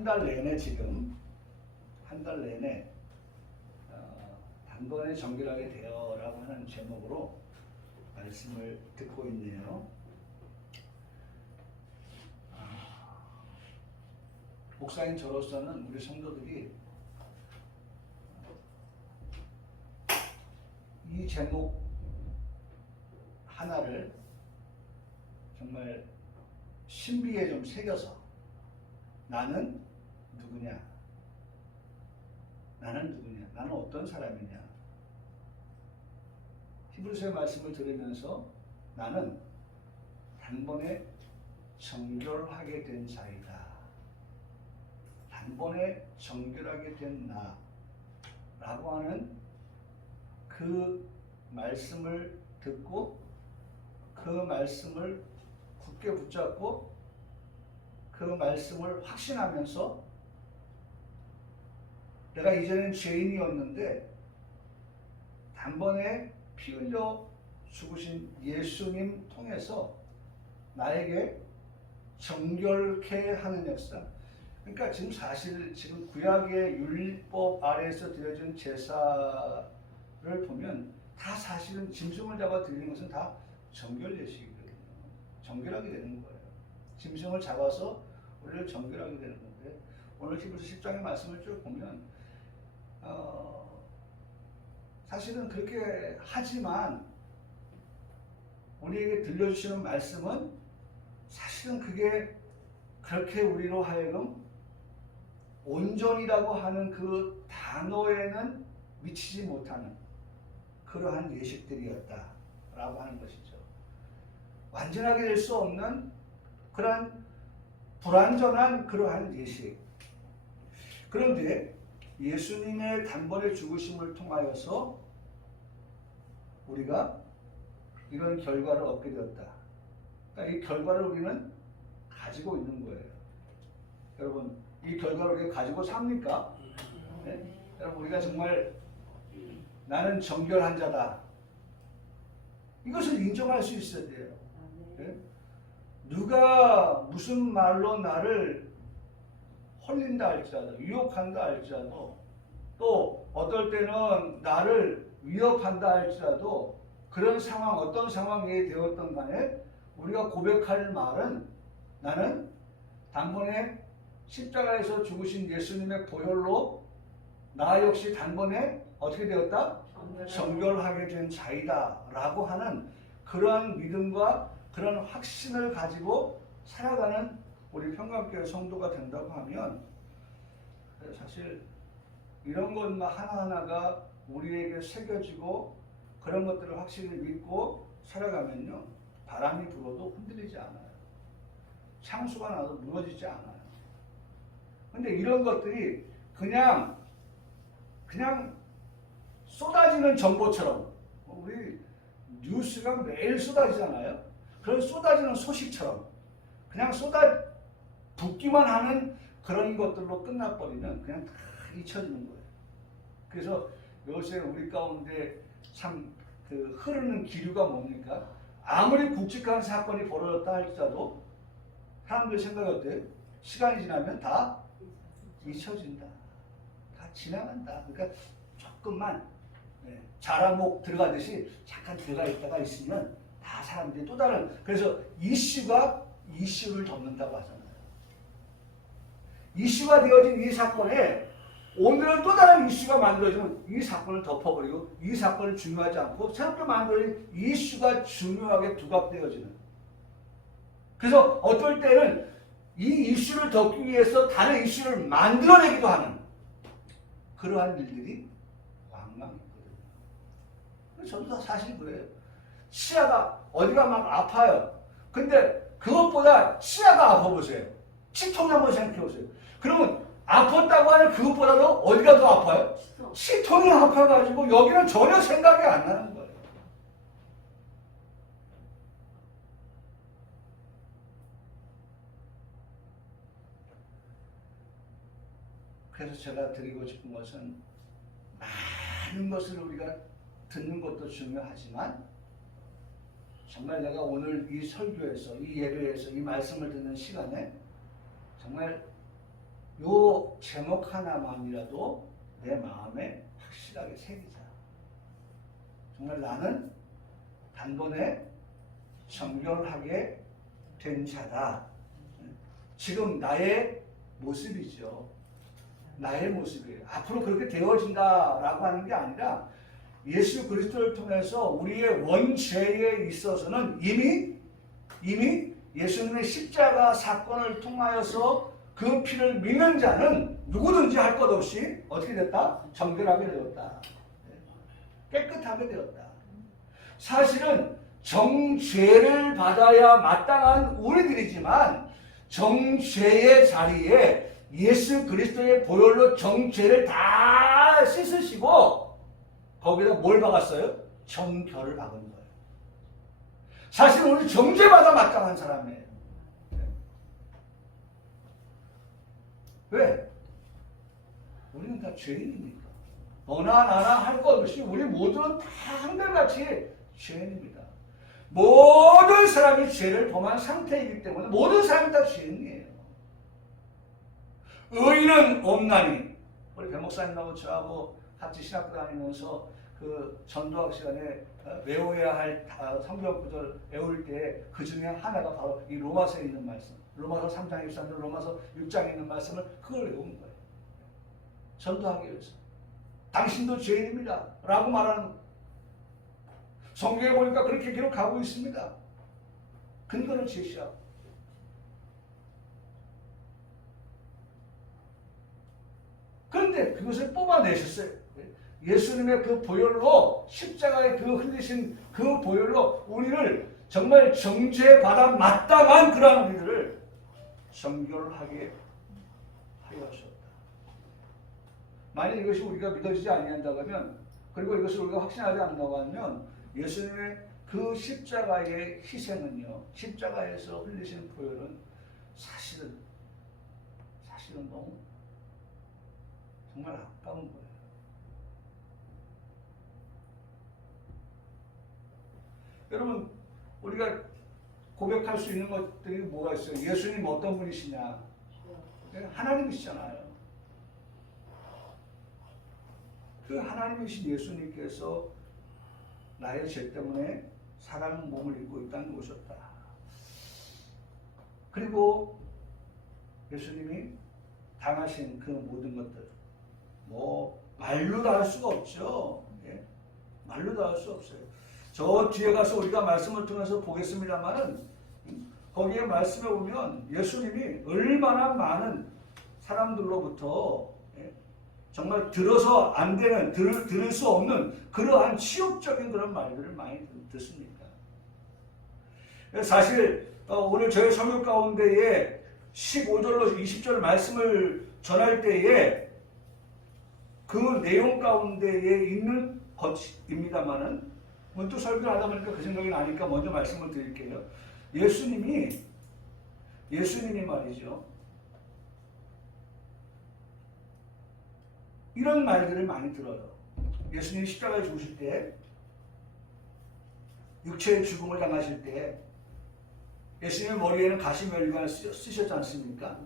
한 달 내내 지금 한 달 내내 단번에 정결하게 되어라고 하는 제목으로 말씀을 듣고 있네요. 목사인 저로서는 우리 성도들이 이 제목 하나를 정말 신비에 좀 새겨서 나는 누구냐? 나는 누구냐? 나는 어떤 사람이냐? 히브리서의 말씀을 들으면서 나는 단번에 정결하게 된 자이다. 단번에 정결하게 된 나라고 하는 그 말씀을 듣고 그 말씀을 굳게 붙잡고 그 말씀을 확신하면서 내가 이전엔 죄인이었는데 단번에 피 흘려 죽으신 예수님 통해서 나에게 정결케 하는 역사. 그러니까 지금 사실 지금 구약의 율법 아래에서 드려진 제사를 보면 다 사실은 짐승을 잡아 드리는 것은 다 정결 예식이거든요. 정결하게 되는 거예요. 짐승을 잡아서 우리를 정결하게 되는 건데 오늘 히브리서 10장의 말씀을 쭉 보면 사실은 그렇게 하지만 우리에게 들려주시는 말씀은 사실은 그게 그렇게 우리로 하여금 온전이라고 하는 그 단어에는 미치지 못하는 그러한 예식들이었다라고 하는 것이죠. 완전하게 될 수 없는 그러한 불완전한 그러한 예식. 그런데 예수님의 단번에 죽으심을 통하여서 우리가 이런 결과를 얻게 되었다. 그러니까 이 결과를 우리는 가지고 있는 거예요. 여러분, 이 결과를 우리가 가지고 삽니까? 네? 여러분, 우리가 정말 나는 정결한 자다. 이것을 인정할 수 있어야 돼요. 네? 누가 무슨 말로 나를 홀린다 할지라도, 유혹한다 할지라도, 또 어떨 때는 나를 위협한다 할지라도 그런 상황, 어떤 상황이 되었던 간에 우리가 고백할 말은 나는 단번에 십자가에서 죽으신 예수님의 보혈로 나 역시 단번에 어떻게 되었다? 정결하게 된 자이다 라고 하는 그러한 믿음과 그런 확신을 가지고 살아가는 우리 평강교회 성도가 된다고 하면 사실 이런 것만 하나하나가 우리에게 새겨지고 그런 것들을 확실히 믿고 살아가면요, 바람이 불어도 흔들리지 않아요. 창수가 나도 무너지지 않아요. 근데 이런 것들이 그냥 쏟아지는 정보처럼, 우리 뉴스가 매일 쏟아지잖아요. 그런 쏟아지는 소식처럼 그냥 붓기만 하는 그런 것들로 끝나버리면 그냥 다 잊혀지는 거예요. 그래서 요새 우리 가운데 참 그 흐르는 기류가 뭡니까? 아무리 굵직한 사건이 벌어졌다 할지라도 사람들 생각이 어때요? 시간이 지나면 다 잊혀진다. 다 지나간다. 그러니까 조금만 자라목 들어가듯이 잠깐 들어가 있다가 있으면 다 사람들이 또 다른, 그래서 이슈가 이슈를 덮는다고 하잖아요. 이슈가 되어진 이 사건에 오늘은 또 다른 이슈가 만들어지면 이 사건을 덮어버리고 이 사건은 중요하지 않고 새롭게 만들어진 이슈가 중요하게 부각되어지는. 그래서 어떨 때는 이 이슈를 덮기 위해서 다른 이슈를 만들어내기도 하는 그러한 일들이 왕왕 있거든요. 저도 다 사실 그래요. 치아가 어디가 막 아파요. 근데 그것보다 치아가 아파보세요. 치통을 한번 생각해보세요. 그러면 아팠다고 하는 그것보다도 어디가 더 아파요? 치통이 아파가지고 여기는 전혀 생각이 안 나는 거예요. 그래서 제가 드리고 싶은 것은 많은 것을 우리가 듣는 것도 중요하지만 정말 내가 오늘 이 설교에서, 이 예배에서 이 말씀을 듣는 시간에 정말 요 제목 하나만이라도 내 마음에 확실하게 새기자. 정말 나는 단번에 정결하게 된 자다. 지금 나의 모습이죠. 나의 모습이에요. 앞으로 그렇게 되어진다라고 하는 게 아니라 예수 그리스도를 통해서 우리의 원죄에 있어서는 이미 예수님의 십자가 사건을 통하여서 그 피를 믿는 자는 누구든지 할 것 없이 어떻게 됐다? 정결하게 되었다. 깨끗하게 되었다. 사실은 정죄를 받아야 마땅한 우리들이지만 정죄의 자리에 예수 그리스도의 보혈로 정죄를 다 씻으시고 거기다 뭘 박았어요? 정결을 박은 거예요. 사실 우리 정죄받아 마땅한 사람이에요. 왜? 우리는 다 죄인이니까. 너나 나나 할 것 없이 우리 모두는 다 한결같이 죄인입니다. 모든 사람이 죄를 범한 상태이기 때문에 모든 사람이 다 죄인이에요. 의인은 없나니. 우리 배 목사님하고 저하고 같이 신학교 다니면서 그 전도학 시간에 외워야 할 성경 구절 외울 때 그 중에 하나가 바로 이 로마서에 있는 말씀. 로마서 3장 23절, 로마서 6장에 있는 말씀을 그걸 외운 거예요. 전도하기 위해서. 당신도 죄인입니다. 라고 말하는 성경에 보니까 그렇게 기록하고 있습니다. 근거를 제시하고. 그런데 그것을 뽑아내셨어요. 예수님의 그 보혈로 십자가에 그 흘리신 그 보혈로 우리를 정말 정죄받아 마땅한 그러한 우리들을 정결하게 하였습니다. 만약 이것이 우리가 믿어지지 아니한다고 하면, 그리고 이것을 우리가 확신하지 않는다고 하면 예수님의 그 십자가의 희생은요, 십자가에서 흘리신 보혈은 사실은 너무 정말 아까운 거예요. 여러분, 우리가 고백할 수 있는 것들이 뭐가 있어요? 예수님 어떤 분이시냐? 하나님이시잖아요. 그 하나님이신 예수님께서 나의 죄 때문에 사람 몸을 입고 이 땅에 오셨다. 그리고 예수님이 당하신 그 모든 것들, 말로 다 할 수가 없죠. 예? 말로 다 할 수 없어요. 저 뒤에 가서 우리가 말씀을 통해서 보겠습니다만은 거기에 말씀에 보면 예수님이 얼마나 많은 사람들로부터 정말 들어서 안 되는, 들을 수 없는 그러한 치욕적인 그런 말들을 많이 듣습니까? 사실 오늘 저희 설교 가운데에 15절로 20절 말씀을 전할 때에 그 내용 가운데에 있는 것입니다만은 또 설교를 하다 보니까 그 생각이 나니까 먼저 말씀을 드릴게요. 예수님이 말이죠. 이런 말들을 많이 들어요. 예수님이 십자가에 죽으실 때, 육체의 죽음을 당하실 때 예수님의 머리에는 가시면류관을 쓰셨지 않습니까?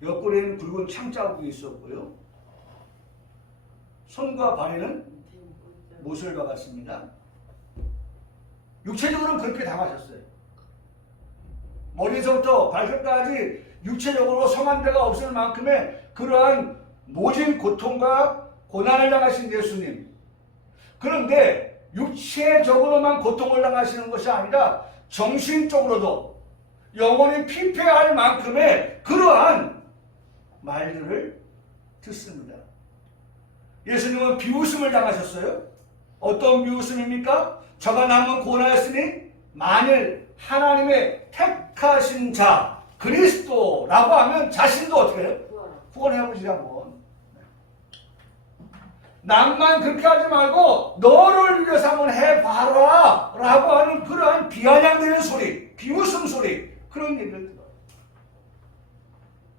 옆구리에는 굵은 창자국이 있었고요. 손과 발에는 못을 박았습니다. 육체적으로는 그렇게 당하셨어요. 머리에서부터 발끝까지 육체적으로 성한 데가 없을 만큼의 그러한 모진 고통과 고난을 당하신 예수님. 그런데 육체적으로만 고통을 당하시는 것이 아니라 정신적으로도 영혼이 피폐할 만큼의 그러한 말들을 듣습니다. 예수님은 비웃음을 당하셨어요. 어떤 비웃음입니까? 저가 남은 고난이었으니 만일 하나님의 택하신 자 그리스도라고 하면 자신도 어떻게 해요? 구원해보지 한번. 남만 그렇게 하지 말고 너를 위해서 한번 해봐라 라고 하는 그러한 비아냥대는 소리, 비웃음 소리, 그런 얘기를 들어요.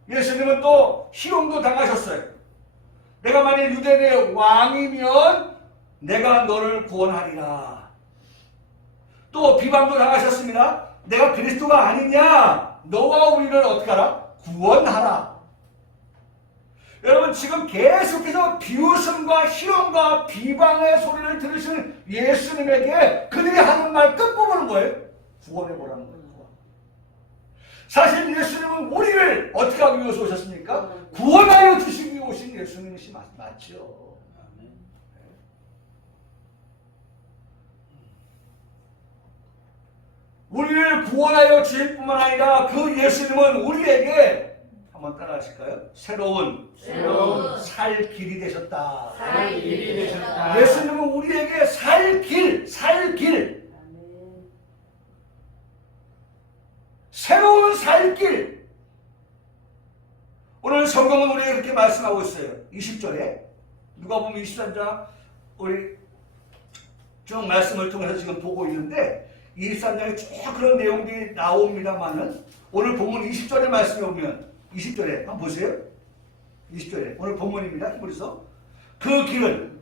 예수님은 또 희롱도 당하셨어요. 내가 만일 유대인의 왕이면 내가 너를 구원하리라. 또 비방도 당하셨습니다. 내가 그리스도가 아니냐? 너와 우리를 어떻게 하라? 구원하라. 여러분 지금 계속해서 비웃음과 희롱과 비방의 소리를 들으시는 예수님에게 그들이 하는 말 끝부분은 뭐예요? 구원해보라는 거예요. 사실 예수님은 우리를 어떻게 하기 위해서 오셨습니까? 구원하여 주시기 위해 오신 예수님이시 맞죠. 우리를 구원하여 주실 뿐만 아니라 그 예수님은 우리에게 한번 따라하실까요? 새로운 살 길이 되셨다. 살 길이 되셨다. 예수님은 우리에게 살 길, 새로운 살 길. 오늘 성경은 우리에게 그렇게 말씀하고 있어요. 20절에 누가복음 23장 우리 쭉 말씀을 통해서 지금 보고 있는데 23장에 쭉 그런 내용들이 나옵니다만은 오늘 본문 20절의 말씀에 오면 20절에 한번 보세요. 20절에 오늘 본문입니다. 히브리서 그 길은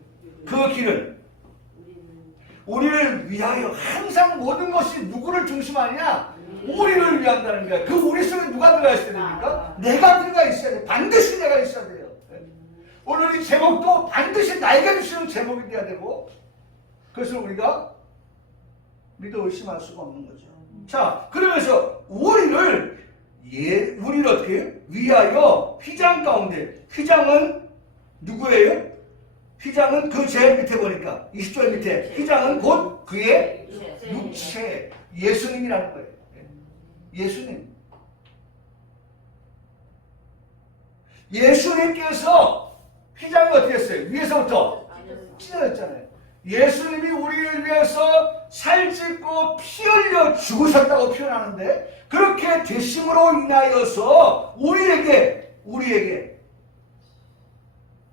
우리를 위하여 항상 모든 것이 누구를 중심하느냐? 우리를 위한다는 거야. 그 우리 속에 누가 들어가 있어야 됩니까? 내가 들어가 있어야 돼. 반드시 내가 있어야 돼요. 오늘 이 제목도 반드시 나에게 주시는 제목이 돼야 되고 그것을 우리가 믿어 의심할 수가 없는 거죠. 자, 그러면서 우리를 어떻게 위하여 휘장 가운데, 휘장은 누구예요? 휘장은 그 제 밑에 보니까 20절 밑에 휘장은 곧 그의 육체 예수님이라는 거예요. 예수님께서 휘장이 어떻게 했어요? 위에서부터 찢어졌잖아요. 예수님이 우리를 위해서 살찢고 피 흘려 죽으셨다고 표현하는데 그렇게 되심으로 인하여서 우리에게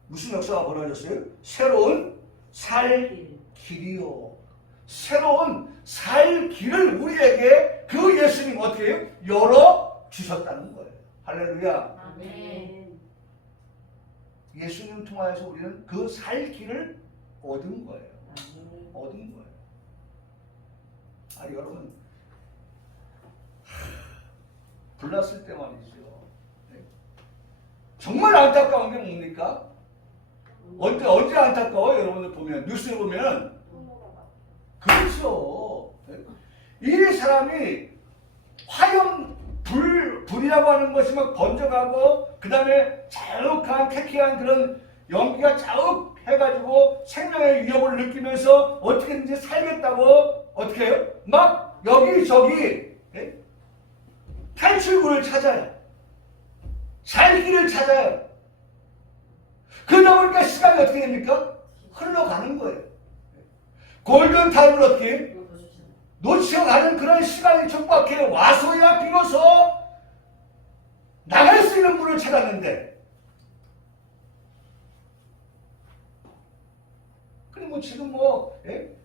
무슨 역사가 벌어졌어요? 새로운 살 길이요. 새로운 살 길을 우리에게 그 예수님 어떻게 해요? 열어 주셨다는 거예요. 할렐루야. 아멘. 예수님 통하여서 우리는 그 살 길을 얻은 거예요. 여러분 불났을 때 말이죠. 정말 안타까운 게 뭡니까? 언제 안타까워요? 여러분들 보면 뉴스에 보면 그렇죠. 이 사람이 화염 불이라고 하는 것이 막 번져가고 그 다음에 자욱한 쾌쾌한 그런 연기가 자욱 해가지고 생명의 위협을 느끼면서 어떻게든지 살겠다고 어떻게 해요? 막 여기저기 탈출구를 찾아요. 살 길을 찾아요. 그러다 보니까 시간이 어떻게 됩니까? 흘러가는 거예요. 골든타임을 어떻게 놓쳐가는 그런 시간이 촉박해 와서야 비로소 나갈 수 있는 문을 찾았는데 그리고 지금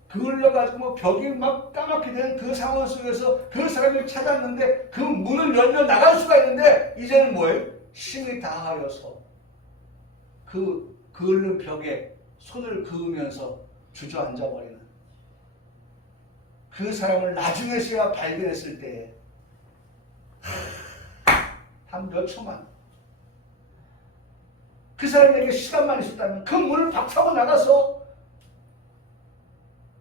그을려가지고 벽이 막 까맣게 된 그 상황 속에서 그 사람을 찾았는데 그 문을 열면 나갈 수가 있는데 이제는 뭐예요? 힘이 다하여서 그 그을른 벽에 손을 그으면서 주저앉아 버리는 그 사람을 나중에서야 발견했을 때 한 몇 초만 그 사람에게 시간만 있었다면 그 문을 박차고 나가서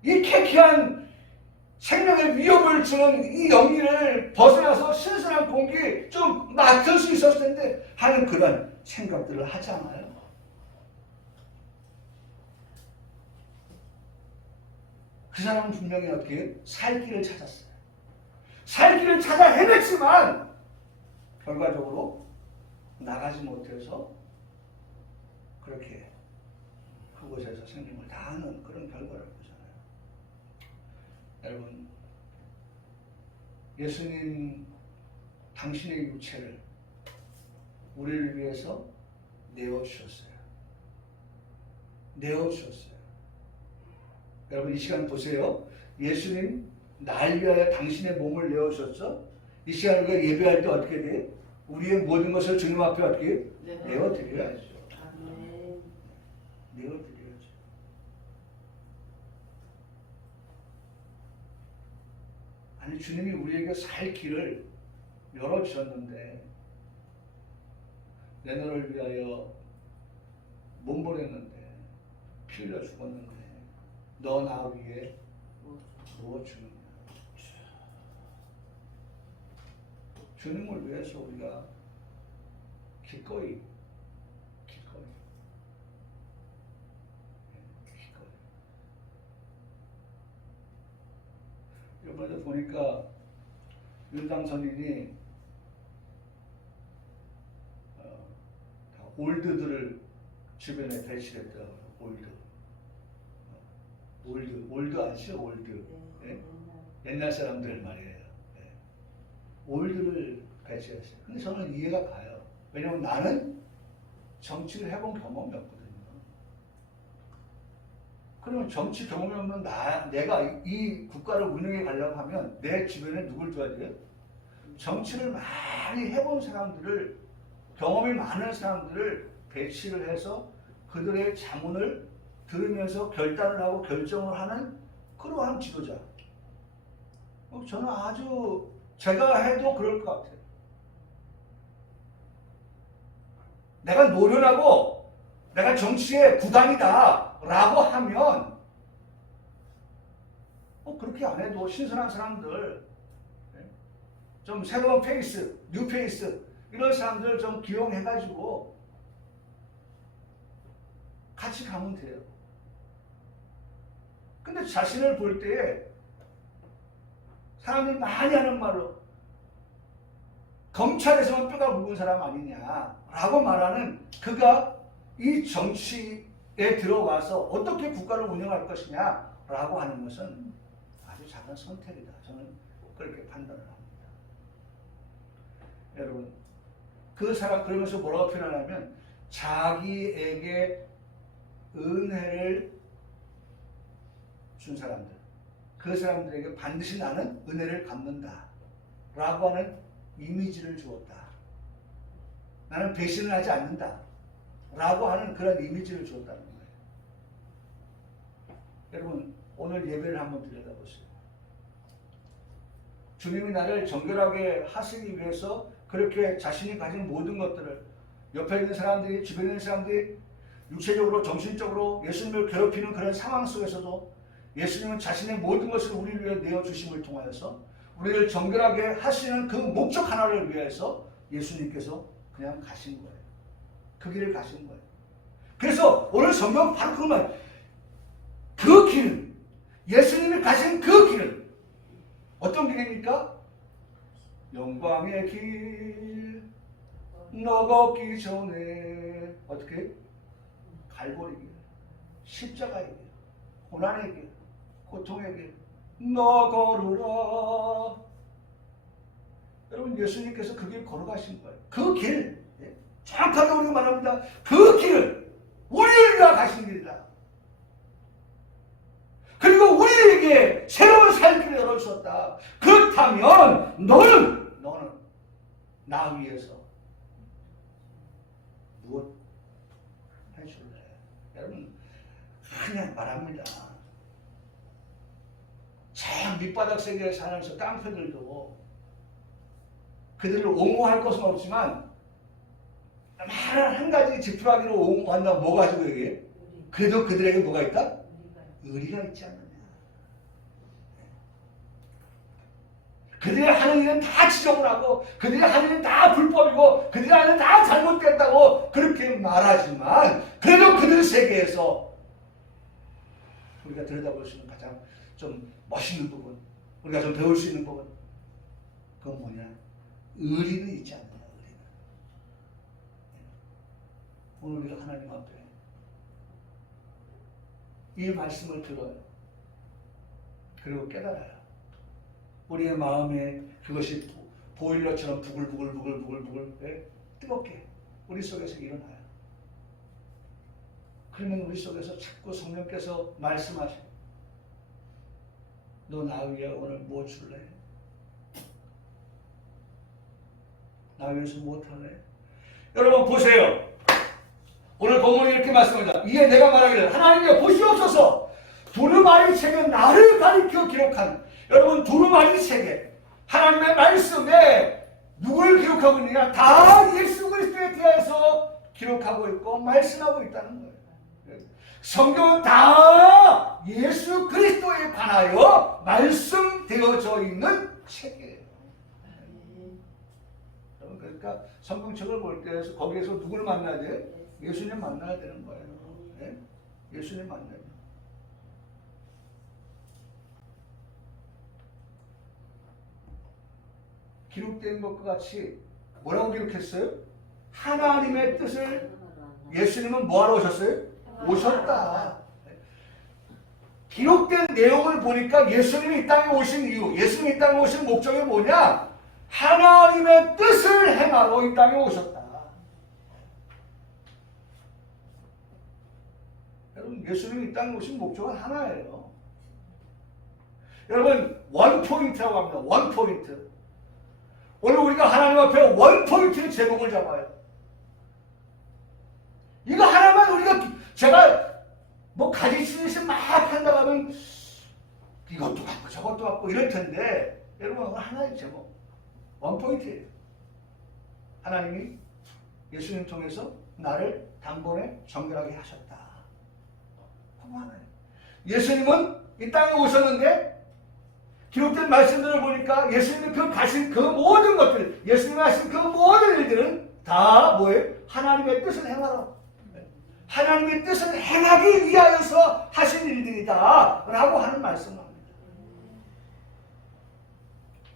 이 쾌쾌한 생명의 위협을 주는 이 연기를 벗어나서 신선한 공기 좀 맡을 수 있었을 텐데 하는 그런 생각들을 하지 않아요. 그 사람은 분명히 어떻게 살 길을 찾았어요. 살 길을 찾아 헤맸지만 결과적으로 나가지 못해서 그렇게 그곳에서 생명을 다하는 그런 결과를 보잖아요. 여러분, 예수님 당신의 육체를 우리를 위해서 내어주셨어요. 여러분 이 시간 보세요. 예수님 날 위하여 당신의 몸을 내어주셨죠? 이 시간 우리가 예배할 때 어떻게 돼요? 우리의 모든 것을 주님 앞에 어떻게 내어드려야죠. 내어드려야죠. 아니 주님이 우리에게 살 길을 열어주셨는데 내 너를 위하여 몸보냈는데 피 흘려 죽었는데 너 나 위에 누워 주느냐. 주님을 위해서 우리가 기꺼이 이번에 보니까 윤당 선인이 다 올드들을 주변에 배치했더라고요. 올드 아시죠? 올드. 예? 옛날 사람들 말이에요. 예. 올드를 배치했어요. 근데 저는 이해가 가요. 왜냐면 나는 정치를 해본 경험이 없거든요. 그러면 정치 경험이 없는 내가 이 국가를 운영해 가려고 하면 내 주변에 누굴 둬야 돼요? 정치를 많이 해본 사람들을, 경험이 많은 사람들을 배치를 해서 그들의 자문을 들으면서 결단을 하고 결정을 하는 그러한 지도자. 저는 아주 제가 해도 그럴 것 같아요. 내가 노련하고 내가 정치의 구단이다 라고 하면 그렇게 안 해도 신선한 사람들, 좀 새로운 페이스, 뉴 페이스 이런 사람들 좀 기용해가지고 같이 가면 돼요. 근데 자신을 볼 때에 사람들이 많이 하는 말로 검찰에서만 뼈가 굵은 사람 아니냐라고 말하는 그가 이 정치에 들어와서 어떻게 국가를 운영할 것이냐라고 하는 것은 아주 작은 선택이다. 저는 그렇게 판단을 합니다. 여러분, 그 사람 그러면서 뭐라고 표현하냐면 자기에게 은혜를 준 사람들, 그 사람들에게 반드시 나는 은혜를 갚는다 라고 하는 이미지를 주었다. 나는 배신을 하지 않는다 라고 하는 그런 이미지를 주었다는 거예요. 여러분, 오늘 예배를 한번 들여다보세요. 주님이 나를 정결하게 하시기 위해서 그렇게 자신이 가진 모든 것들을, 옆에 있는 사람들이, 주변에 있는 사람들이 육체적으로 정신적으로 예수님을 괴롭히는 그런 상황 속에서도 예수님은 자신의 모든 것을 우리를 위해 내어주심을 통하여서 우리를 정결하게 하시는 그 목적 하나를 위해서 예수님께서 그냥 가신 거예요. 그 길을 가신 거예요. 그래서 오늘 성경 바로 그 말, 그 길, 예수님이 가신 그 길은 어떤 길입니까? 영광의 길, 너 걷기 전에 어떻게? 갈보리 길, 십자가의 길, 고난의 길, 고통의 길, 너 걸으라. 여러분, 예수님께서 그 길 걸어가신 거예요. 그 길, 정확하게 우리가 말합니다. 그 길을 우리를 위하여 가신 길이다. 그리고 우리에게 새로운 살 길을 열어주셨다. 그렇다면 너는 나 위해서 무엇 해줄래? 여러분, 그냥 말합니다. 저 밑바닥 세계에 사는 저 깡패들도 그들을 옹호할 것은 없지만 한 가지 지푸라기로 옹호한다면 뭐 가지고 얘기해? 그래도 그들에게 뭐가 있다? 의리가 있지 않느냐. 그들이 하는 일은 다 지정하고 그들이 하는 일은 다 불법이고 그들이 하는 일은 다 잘못됐다고 그렇게 말하지만 그래도 그들 세계에서 우리가 들여다볼 수 있는 가장 좀 멋있는 부분, 우리가 좀 배울 수 있는 부분, 그건 뭐냐? 의리는 있지 않느냐. 의리는. 오늘 우리가 하나님 앞에 이 말씀을 들어요. 그리고 깨달아요. 우리의 마음에 그것이 보일러처럼 부글부글 뜨겁게 우리 속에서 일어나요. 그러면 우리 속에서 자꾸 성령께서 말씀하셔요. 너 나 위해 오늘 뭐 줄래? 나 위해서 뭐 할래? 여러분 보세요. 오늘 본문이 이렇게 말씀합니다. 이에 내가 말하기를 하나님이여 보시옵소서. 두루마리 책에 나를 가리켜 기록한, 여러분 두루마리 책에 하나님의 말씀에 누구를 기록하고 있느냐? 다 예수 그리스도에 대해서 기록하고 있고 말씀하고 있다는 거예요. 성경은 다 예수 그리스도에 관하여 말씀되어져 있는 책이에요. 그러니까 성경책을 볼 때 거기에서 누구를 만나야 돼요? 예수님 만나야 되는 거예요. 네? 예수님 만나야 돼요. 기록된 것과 같이 뭐라고 기록했어요? 하나님의 뜻을 예수님은 뭐하러 오셨어요? 오셨다. 기록된 내용을 보니까 예수님이 이 땅에 오신 이유, 예수님이 이 땅에 오신 목적이 뭐냐? 하나님의 뜻을 행하러 이 땅에 오셨다. 여러분, 예수님이 이 땅에 오신 목적은 하나예요. 여러분, 원포인트라고 합니다. 원포인트. 오늘 우리가 하나님 앞에 원포인트의 제목을 잡아요. 이거 하나만 우리가, 제가 뭐 가지치듯이 막 한다고 하면 이것도 갖고 저것도 갖고 이럴 텐데, 여러분, 오늘 하나의 제목. 원포인트예요. 하나님이 예수님 통해서 나를 단번에 정결하게 하셨다. 그거 하나예요. 예수님은 이 땅에 오셨는데 기록된 말씀들을 보니까 예수님이 그 가신 그 모든 것들, 예수님이 하신 그 모든 일들은 다 뭐예요? 하나님의 뜻을 행하라. 하나님의 뜻을 행하기 위하여서 하신 일들이다 라고 하는 말씀을 합니다.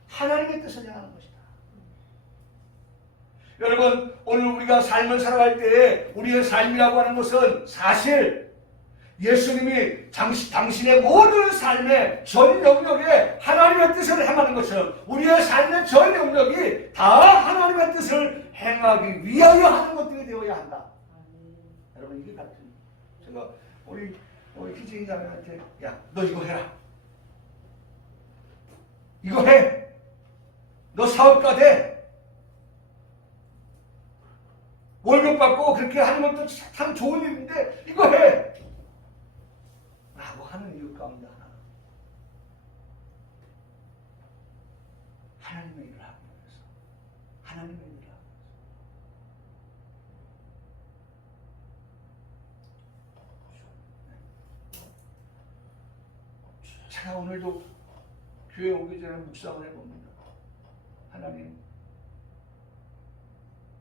하나님의 뜻을 행하는 것이다. 여러분, 오늘 우리가 삶을 살아갈 때 우리의 삶이라고 하는 것은 사실 예수님이 당신의 모든 삶의 전 영역에 하나님의 뜻을 행하는 것처럼 우리의 삶의 전 영역이 다 하나님의 뜻을 행하기 위하여 하는 것들이 되어야 한다. 여러분, 이게 같은, 제가 우리 희진이 자매한테, 야, 너 이거 해라. 이거 해. 너 사업가 돼. 월급 받고 그렇게 하는 것도 참 좋은 일인데 이거 해. 라고 하는 이유 가운데 하나님의 일을 하기 위해서, 하나님의 일을 하기 위해서. 제가 오늘도 교회 오기 전에 묵상을 해봅니다. 하나님,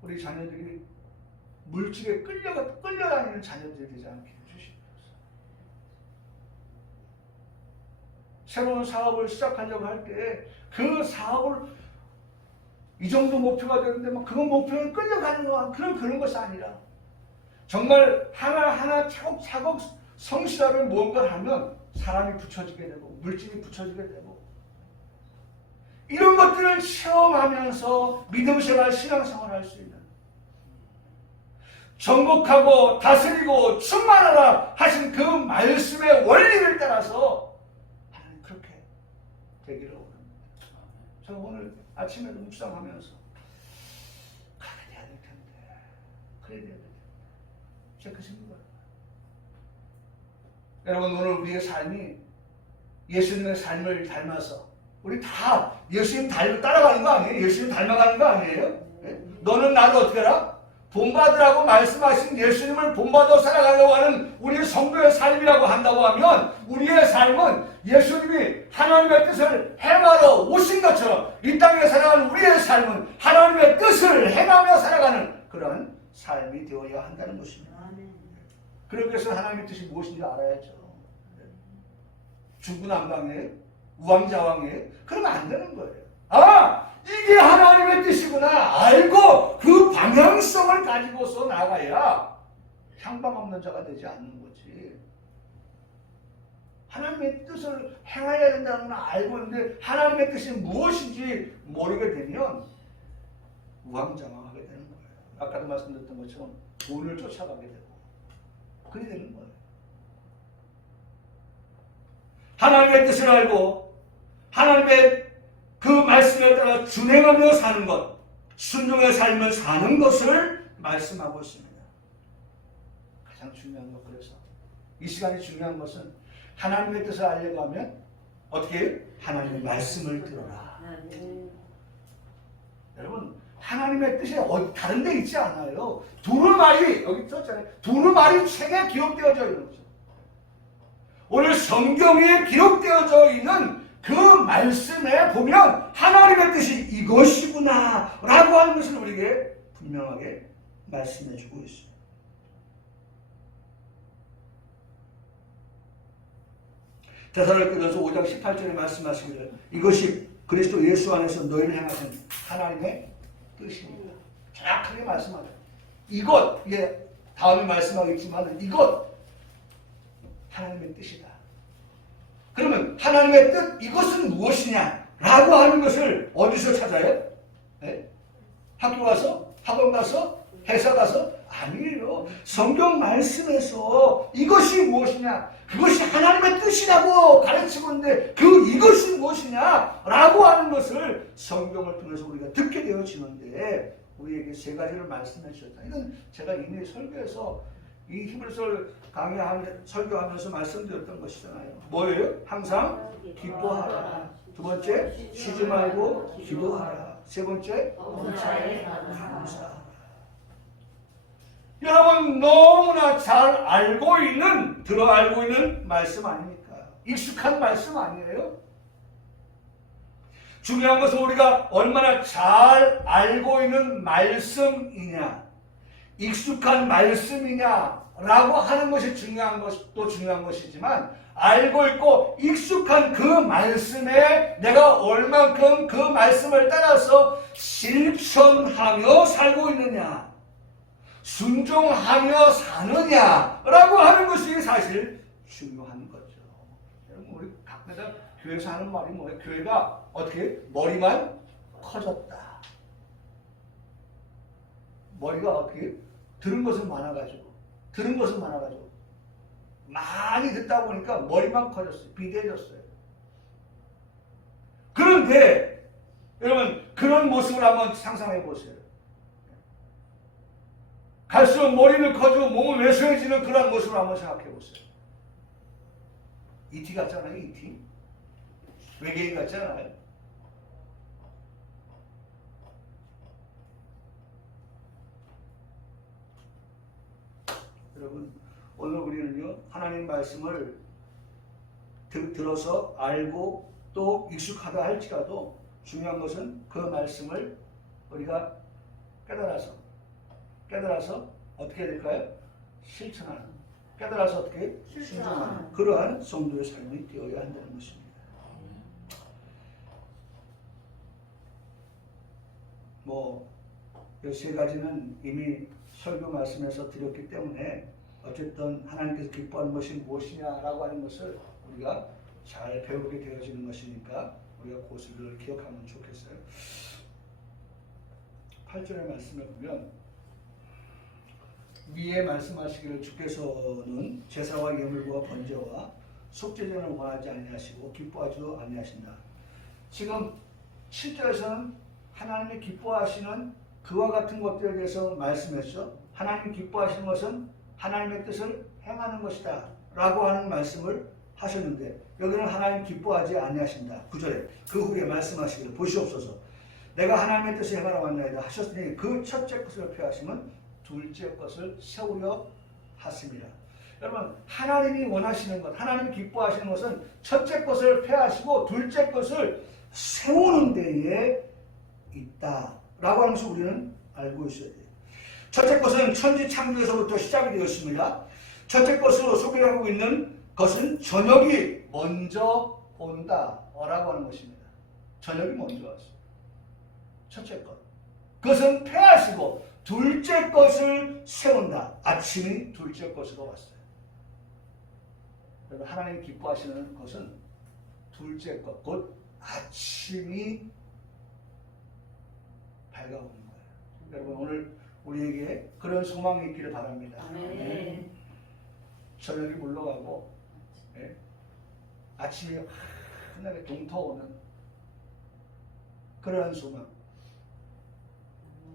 우리 자녀들이 물질에 끌려다니는 자녀들이 되지 않게 해주시옵소서. 새로운 사업을 시작하려고 할 때 그 사업을 이 정도 목표가 되는데 막 그런 목표에 끌려가는 거 그런 것이 아니라 정말 하나하나 차곡차곡 성실하게 무언가를 하면 사람이 붙여지게 되고 물질이 붙여지게 되고 이런 것들을 체험하면서 믿음생활, 신앙생활을 할 수 있는, 정복하고 다스리고 충만하라 하신 그 말씀의 원리를 따라서 하나님 그렇게 되기를 원합니다. 제가 오늘 아침에도 묵상하면서 그렇게 돼야 될 텐데, 그래야 될 텐데, 제가 그 생각을. 여러분, 오늘 우리의 삶이 예수님의 삶을 닮아서 우리 다 예수님 따라가는 거 아니에요? 예수님 닮아가는 거 아니에요? 네? 너는 나를 어떻게 해라? 본받으라고 말씀하신 예수님을 본받아 살아가려고 하는 우리 성도의 삶이라고 한다고 하면 우리의 삶은 예수님이 하나님의 뜻을 행하러 오신 것처럼 이 땅에 살아가는 우리의 삶은 하나님의 뜻을 행하며 살아가는 그런 삶이 되어야 한다는 것입니다. 그러기 위해서 하나님의 뜻이 무엇인지 알아야죠. 중구난방이에요? 우왕좌왕이에요? 그러면 안 되는 거예요. 아! 이게 하나님의 뜻이구나 알고 그 방향성을 가지고서 나가야 향방 없는 자가 되지 않는 거지. 하나님의 뜻을 행해야 된다는 걸 알고 있는데 하나님의 뜻이 무엇인지 모르게 되면 우왕좌왕하게 되는 거예요. 아까도 말씀드렸던 것처럼 돈을 쫓아가게 되고 그렇게 되는 거예요. 하나님의 뜻을 알고 하나님의 그 말씀에 따라 준행하며 사는 것, 순종의 삶을 사는 것을 말씀하고 있습니다. 가장 중요한 것, 그래서 이 시간이 중요한 것은 하나님의 뜻을 알려고 하면 어떻게 해요? 하나님의 말씀을 들어라. 여러분, 하나님의 뜻이 다른 데 있지 않아요. 두루마리, 여기 썼잖아요. 두루마리 책에 기록되어져 있는 거죠. 오늘 성경에 기록되어져 있는 그 말씀에 보면 하나님의 뜻이 이것이구나 라고 하는 것을 우리에게 분명하게 말씀해 주고 있습니다. 데살로니가서 5장 18절에 말씀하시기를 이것이 그리스도 예수 안에서 너희를 행하신 하나님의 뜻입니다. 정확하게 말씀하죠. 이것, 이게 다음에 말씀하겠지만 이것 하나님의 뜻이다. 그러면 하나님의 뜻 이것은 무엇이냐 라고 하는 것을 어디서 찾아요? 네? 학교 가서? 학원 가서? 회사 가서? 아니에요. 성경 말씀에서 이것이 무엇이냐, 그것이 하나님의 뜻이라고 가르치고 있는데 그 이것이 무엇이냐 라고 하는 것을 성경을 통해서 우리가 듣게 되어지는데 우리에게 세 가지를 말씀해 주셨다. 이건 제가 이미 설교에서 이 히브리서를 설교하면서 말씀드렸던 것이잖아요. 뭐예요? 항상 기뻐하라. 두 번째, 쉬지 말고 기도하라. 세 번째, 감사하라. 여러분 너무나 잘 알고 있는, 들어 알고 있는 말씀 아닙니까? 익숙한 말씀 아니에요? 중요한 것은 우리가 얼마나 잘 알고 있는 말씀이냐, 익숙한 말씀이냐라고 하는 것이 중요한 것도 중요한 것이지만 알고 있고 익숙한 그 말씀에 내가 얼만큼 그 말씀을 따라서 실천하며 살고 있느냐, 순종하며 사느냐라고 하는 것이 사실 중요한 거죠. 여러분 우리 각마다 교회에서 하는 말이 뭐예요? 교회가 어떻게 머리만 커졌다. 머리가 어떻게 들은 것은 많아가지고 많이 듣다 보니까 머리만 커졌어요. 비대해졌어요. 그런데 여러분 그런 모습을 한번 상상해 보세요. 갈수록 머리는 커지고 몸은 왜소해지는 그런 모습을 한번 생각해 보세요. E.T. 같잖아요. E.T. 외계인 같잖아요. 여러분 오늘 우리는요 하나님 말씀을 들어서 알고 또 익숙하다 할지라도 중요한 것은 그 말씀을 우리가 깨달아서 어떻게 해야 될까요? 실천하는, 깨달아서 어떻게 순종하는 그러한 성도의 삶이 되어야 한다는 것입니다. 이 세 가지는 이미 설교 말씀에서 드렸기 때문에 어쨌든 하나님께서 기뻐하는 것이 무엇이냐라고 하는 것을 우리가 잘 배우게 되어지는 것이니까 우리가 그것을 기억하면 좋겠어요. 8절의 말씀에 보면 위에 말씀하시기를 주께서는 제사와 예물과 번제와 속죄제를 원하지 아니하시고 기뻐하지도 아니하신다. 지금 7절에서는 하나님이 기뻐하시는 그와 같은 것들에 대해서 말씀했죠. 하나님 기뻐하시는 것은 하나님의 뜻을 행하는 것이다 라고 하는 말씀을 하셨는데 여기는 하나님 기뻐하지 아니하신다. 9절에 그 후에 말씀하시기를 보시옵소서 내가 하나님의 뜻을 행하러 왔나이다 하셨으니 그 첫째 것을 폐하시면 둘째 것을 세우려 하십니다. 여러분 하나님이 원하시는 것, 하나님이 기뻐하시는 것은 첫째 것을 폐하시고 둘째 것을 세우는 데에 있다라고 하는 것을 우리는 알고 있어야 돼요. 첫째 것은 천지 창조에서부터 시작이 되었습니다. 첫째 것으로 소개하고 있는 것은 저녁이 먼저 온다라고 하는 것입니다. 저녁이 먼저 왔어요. 첫째 것. 그것은 폐하시고 둘째 것을 세운다. 아침이 둘째 것으로 왔어요. 여러분 하나님 기뻐하시는 것은 둘째 것, 곧 아침이 밝아오는 거예요. 여러분 오늘 우리에게 그런 소망이 있기를 바랍니다. 네. 저녁이 물러가고 아침이 환하게 동터오는 그러한 소망,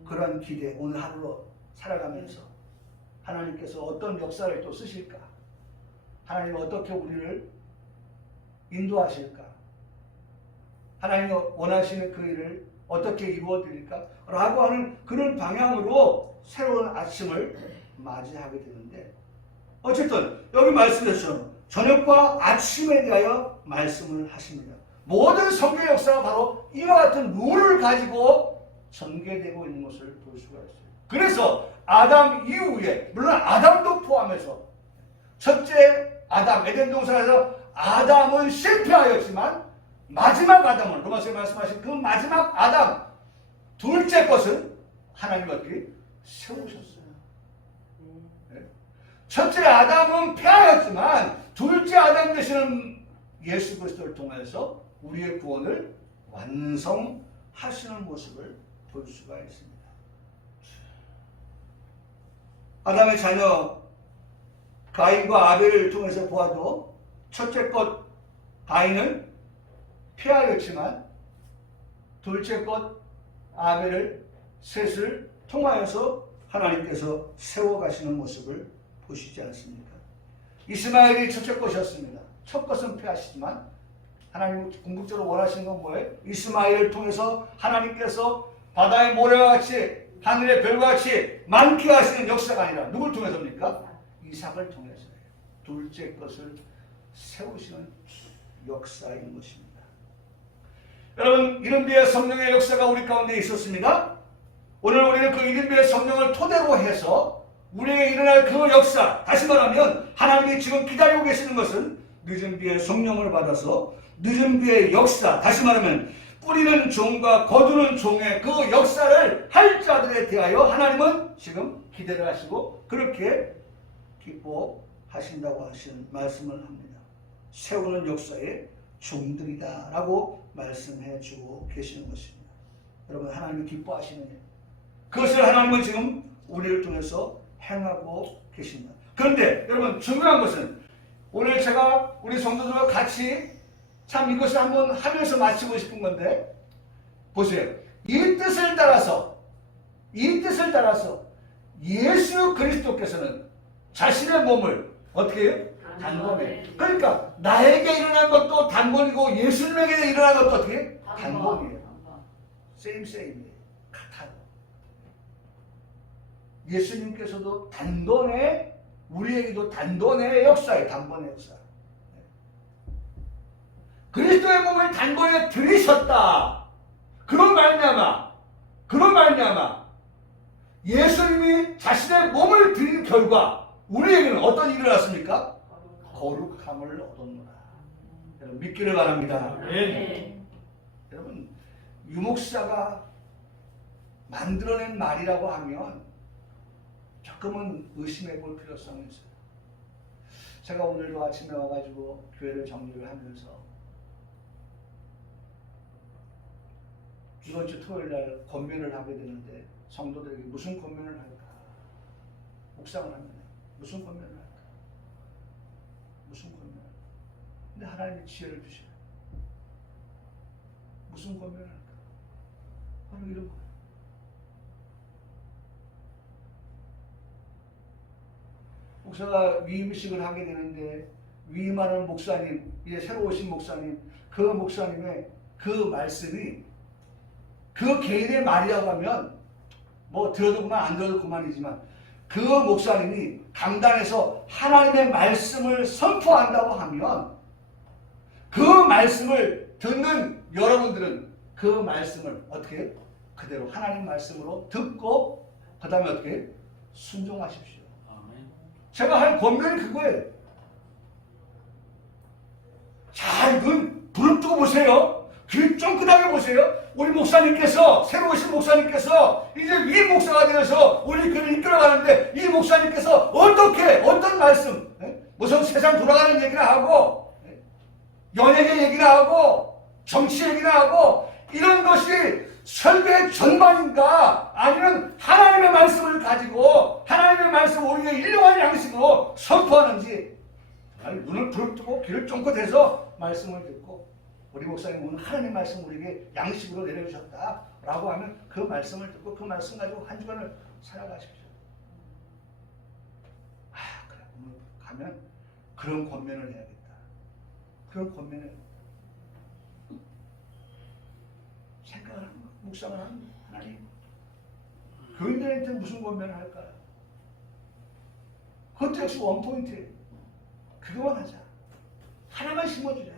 그러한 기대, 오늘 하루로 살아가면서 하나님께서 어떤 역사를 또 쓰실까? 하나님 어떻게 우리를 인도하실까? 하나님이 원하시는 그 일을 어떻게 이루어드릴까? 라고 하는 그런 방향으로 새로운 아침을 맞이하게 되는데 어쨌든 여기 말씀했죠. 저녁과 아침에 대하여 말씀을 하십니다. 모든 성경 역사가 바로 이와 같은 룰을 가지고 전개되고 있는 것을 볼 수가 있어요. 그래서 아담 이후에 물론 아담도 포함해서 첫째 아담 에덴 동산에서 아담은 실패하였지만 마지막 아담은 로마서에 말씀하신 그 마지막 아담 둘째 것은 하나님 어떻게 세우셨어요. 네? 첫째 아담은 패하였지만 둘째 아담 되시는 예수 그리스도를 통해서 우리의 구원을 완성하시는 모습을 볼 수가 있습니다. 아담의 자녀 가인과 아벨을 통해서 보아도 첫째 것 가인은 피하였지만 둘째 것 아벨을 셋을 통하여서 하나님께서 세워가시는 모습을 보시지 않습니까? 이스마엘이 첫째 것이었습니다. 첫 것은 피하시지만 하나님 궁극적으로 원하시는 건 뭐예요? 이스마엘을 통해서 하나님께서 바다의 모래와 같이 하늘의 별과 같이 많게 하시는 역사가 아니라 누굴 통해서입니까? 이삭을 통해서예요. 둘째 것을 세우시는 역사인 것입니다. 여러분 이른비의 성령의 역사가 우리 가운데 있었습니다. 오늘 우리는 그 이른비의 성령을 토대로 해서 우리에게 일어날 그 역사, 다시 말하면 하나님이 지금 기다리고 계시는 것은 늦은 비의 성령을 받아서 늦은 비의 역사, 다시 말하면 뿌리는 종과 거두는 종의 그 역사를 할 자들에 대하여 하나님은 지금 기대를 하시고 그렇게 기뻐하신다고 하신 말씀을 합니다. 세우는 역사의 종들이다 라고 말씀해 주고 계시는 것입니다. 여러분 하나님이 기뻐하시는 일, 그것을 하나님은 지금 우리를 통해서 행하고 계십니다. 그런데 여러분 중요한 것은 오늘 제가 우리 성도들과 같이 참 이것을 한번 하면서 마치고 싶은 건데 보세요. 이 뜻을 따라서 예수 그리스도께서는 자신의 몸을 어떻게 해요? 단번에. 그러니까 나에게 일어난 것도 단번이고 예수님에게 일어난 것도 어떻게 해요? 단번이에요. 세임이에요. 같아요. 예수님께서도 단번에 우리에게도 단번의 역사예요. 단번의 역사. 그리스도의 몸을 단번에 들이셨다. 그런 말미암아 예수님이 자신의 몸을 드린 결과 우리에게는 어떤 일이 일어났습니까? 거룩함을 얻었노라. 여러분 믿기를 바랍니다. 네. 여러분 유목사가 만들어낸 말이라고 하면 조금은 의심해 볼 필요성이 있어요. 제가 오늘도 아침에 와가지고 교회를 정리를 하면서 이번 주 토요일 날 권면을 하게 되는데 성도들에게 무슨 권면을 할까? 묵상을 하면 무슨 권면을 할까? 무슨 권면을 할까? 근데 하나님이 지혜를 주셔요. 무슨 권면을 할까? 바로 이런 거예요. 목사가 위임식을 하게 되는데 위임하는 목사님, 이제 새로 오신 목사님, 그 목사님의 그 말씀이 그 개인의 말이라고 하면 뭐 들어도 그만 안 들어도 그만이지만 그 목사님이 강단에서 하나님의 말씀을 선포한다고 하면 그 말씀을 듣는 여러분들은 그 말씀을 어떻게 해요? 그대로 하나님 말씀으로 듣고 그 다음에 어떻게 해요? 순종하십시오. 제가 할 권면이 그거예요. 잘 눈 부릅뜨고 보세요. 귀 쫑긋하게 보세요. 우리 목사님께서 새로 오신 목사님께서 이제 위 목사가 되어서 우리 교회를 이끌어가는데 이 목사님께서 어떤 말씀 무슨 세상 돌아가는 얘기나 하고 연예계 얘기나 하고 정치 얘기나 하고 이런 것이 설교의 전반인가 아니면 하나님의 말씀을 가지고 하나님의 말씀을 우리에게 일용할 양식으로 선포하는지 아니 눈을 부릅뜨고 귀를 쫑긋해서 말씀을 듣고 우리 목사님 오늘 하나님의 말씀 우리에게 양식으로 내려주셨다라고 하면 그 말씀을 듣고 그 말씀 가지고 한 주간을 살아가십시오. 그래 오늘 가면 그런 권면을 해야겠다. 그런 권면을 생각을 하는 거. 묵상을 하는 하나님, 교인들한테 무슨 권면을 할까요? 그것도 역시 원포인트예요. 그거만 하자. 하나만 심어주자.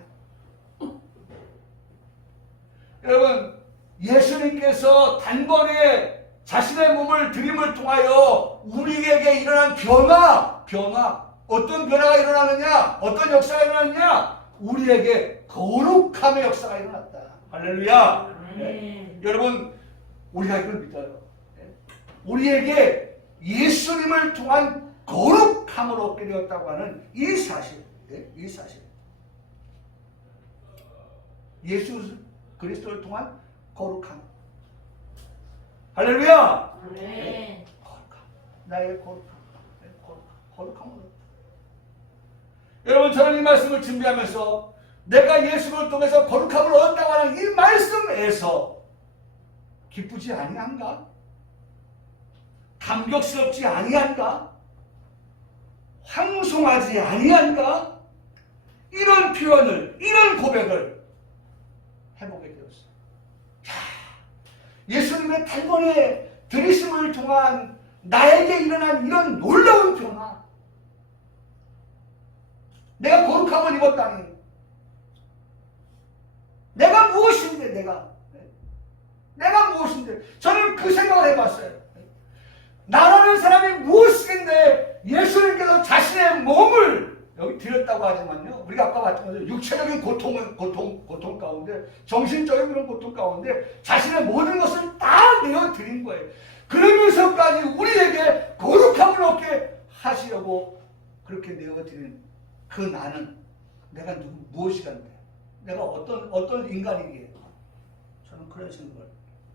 여러분, 예수님께서 단번에 자신의 몸을 드림을 통하여 우리에게 일어난 변화, 어떤 변화가 일어나느냐, 어떤 역사가 일어나느냐, 우리에게 거룩함의 역사가 일어났다. 할렐루야. 네. 여러분, 우리가 이걸 믿어요. 네. 우리에게 예수님을 통한 거룩함을 얻게 되었다고 하는 이 사실, 네? 이 사실. 예수 그리스도를 통한 거룩함. 할렐루야. 네. 거룩함. 나의 거룩함. 거룩함을 얻다. 여러분, 저는 이 말씀을 준비하면서 내가 예수를 통해서 거룩함을 얻었다고 하는 이 말씀에서 기쁘지 아니한가? 감격스럽지 아니한가? 황송하지 아니한가? 이런 표현을, 이런 고백을 해보게 되었어요. 예수님의 단번에 들이심을 통한 나에게 일어난 이런 놀라운 변화. 내가 거룩함을 입었다니. 내가 무엇인데, 내가 무엇인데. 저는 그 생각을 해봤어요. 나라는 사람이 무엇인데 예수님께서 자신의 몸을 여기 드렸다고 하지만요, 우리가 아까 봤던 것처럼 육체적인 고통 가운데, 정신적인 그런 고통 가운데 자신의 모든 것을 다 내어 드린 거예요. 그러면서까지 우리에게 거룩함을 얻게 하시려고 그렇게 내어 드린 그 나는 내가 무엇이간데, 내가 어떤 인간이기에, 저는 그런 생각을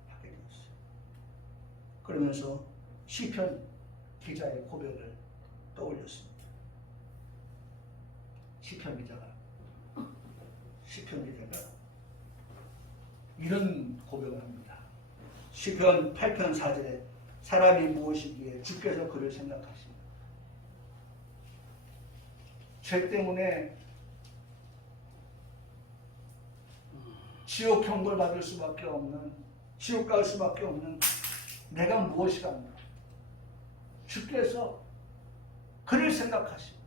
하게 되었어요. 그러면서 시편 기자의 고백을 떠올렸습니다. 시편 기자가 이런 고백을 합니다. 시편 8편 4절에 사람이 무엇이기에 주께서 그를 생각하시니. 죄 때문에 지옥 형벌 받을 수밖에 없는, 지옥 갈 수밖에 없는 내가 무엇이간가. 주께서 그를 생각하시고,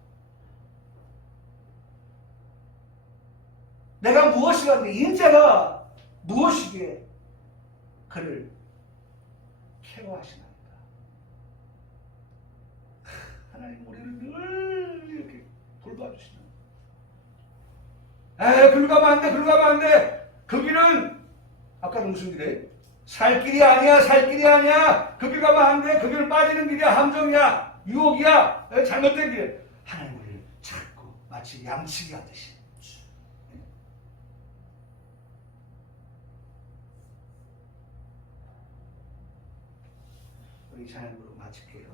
내가 무엇이간데, 인자가 무엇이기에 그를 케어하시나이까. 하나님 우리를 늘 이렇게 돌봐주시는. 글로 가면 안 돼. 그 길은 아까는 무슨 길이에요? 살 길이 아니야. 그 길 가면 안 돼. 그 길은 빠지는 길이야. 함정이야. 유혹이야. 잘못된 길. 하나님 우리를 자꾸 마치 양치기 하듯이. 우리 찬양으로 마칠게요.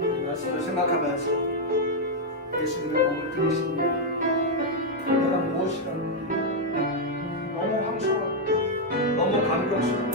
이 말씀을 생각하면서 예수님의 몸을 들으신 내가 무엇이라, 너무 황송하고 너무 감격스럽고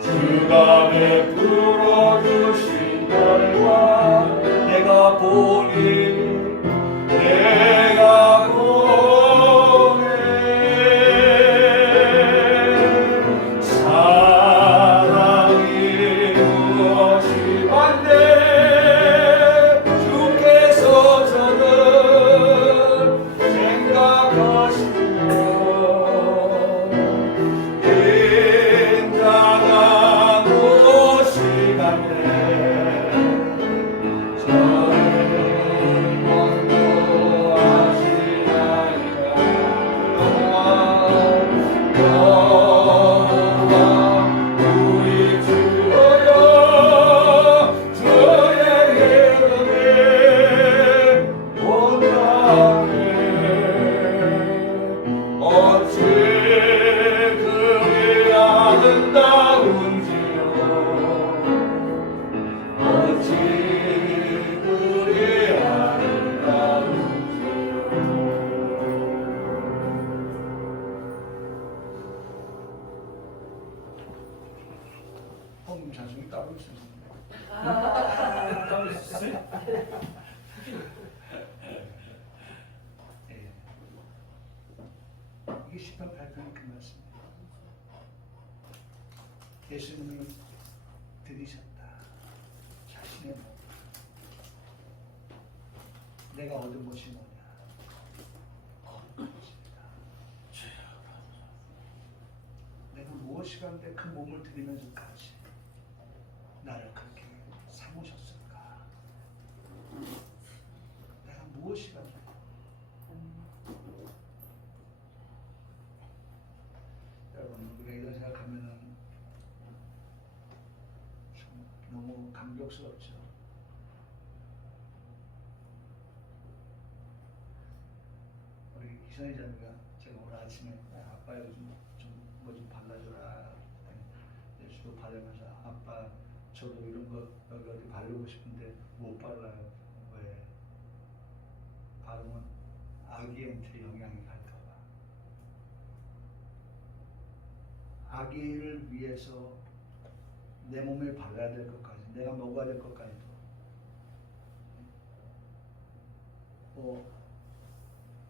주가 베풀어 주신 날과 내가 좀 자성이 따로 있었는데. 따로 있었어요? 예. 이게 10편 8편이 끝났습니다. 예수님이 들이셨다. 자신의 몸. 내가 얻은 것이 뭐냐? 내가 무엇이 간데 그 몸을 드리면서까지 나를 그렇게 삼으셨을까? 내가 무엇이 간데? 여러분, 우리가 이런 생각하면은 참 너무 감격스럽죠. 우리 희선이 자매가 제가 오늘 아침에 아빠 요즘 뭐 좀 발라줘라. 예수도 바르면서 아빠 저도 이런 거 여기 어디 바르고 싶은데 못 발라요. 왜? 바르면 아기한테 영향이 갈까봐. 아기를 위해서 내 몸에 발라야 될 것까지, 내가 먹어야 될 것까지도.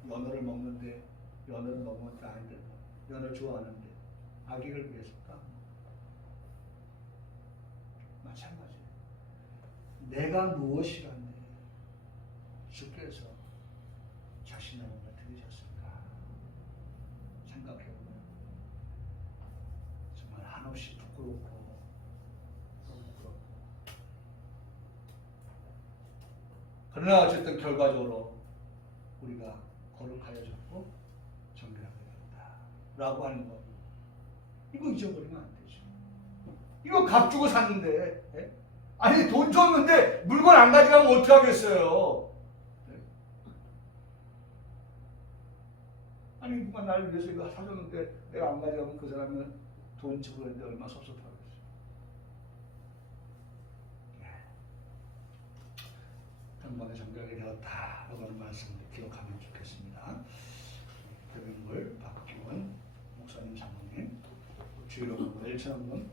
연어를 먹는데 연어를 먹으면 아이들 연어 좋아하는데 아기를 위해서일까? 마찬가지예요. 내가 무엇이란데 주께서 자신의 몸을 드리셨을까 생각해보면 정말 한없이 부끄럽고 너무 부끄럽고. 그러나 어쨌든 결과적으로 우리가 거룩하여졌고 정결하게 되었다 라고 하는 거, 이거 잊어버리면 안 되죠. 이거 값 주고 샀는데, 예? 아니 돈 줬는데 물건 안 가져가면 어떻게 하겠어요? 예? 아니 누가 나를 위해서 이거 사줬는데 내가 안 가져가면 그 사람은 돈 주고 했는데 얼마나 섭섭하겠어요. 예. 단번에 정결하게 되었다 라고 하는 말씀을 기억하면 좋겠습니다. 대변물 박기원 목사님, 장모님, 주일로 1,000원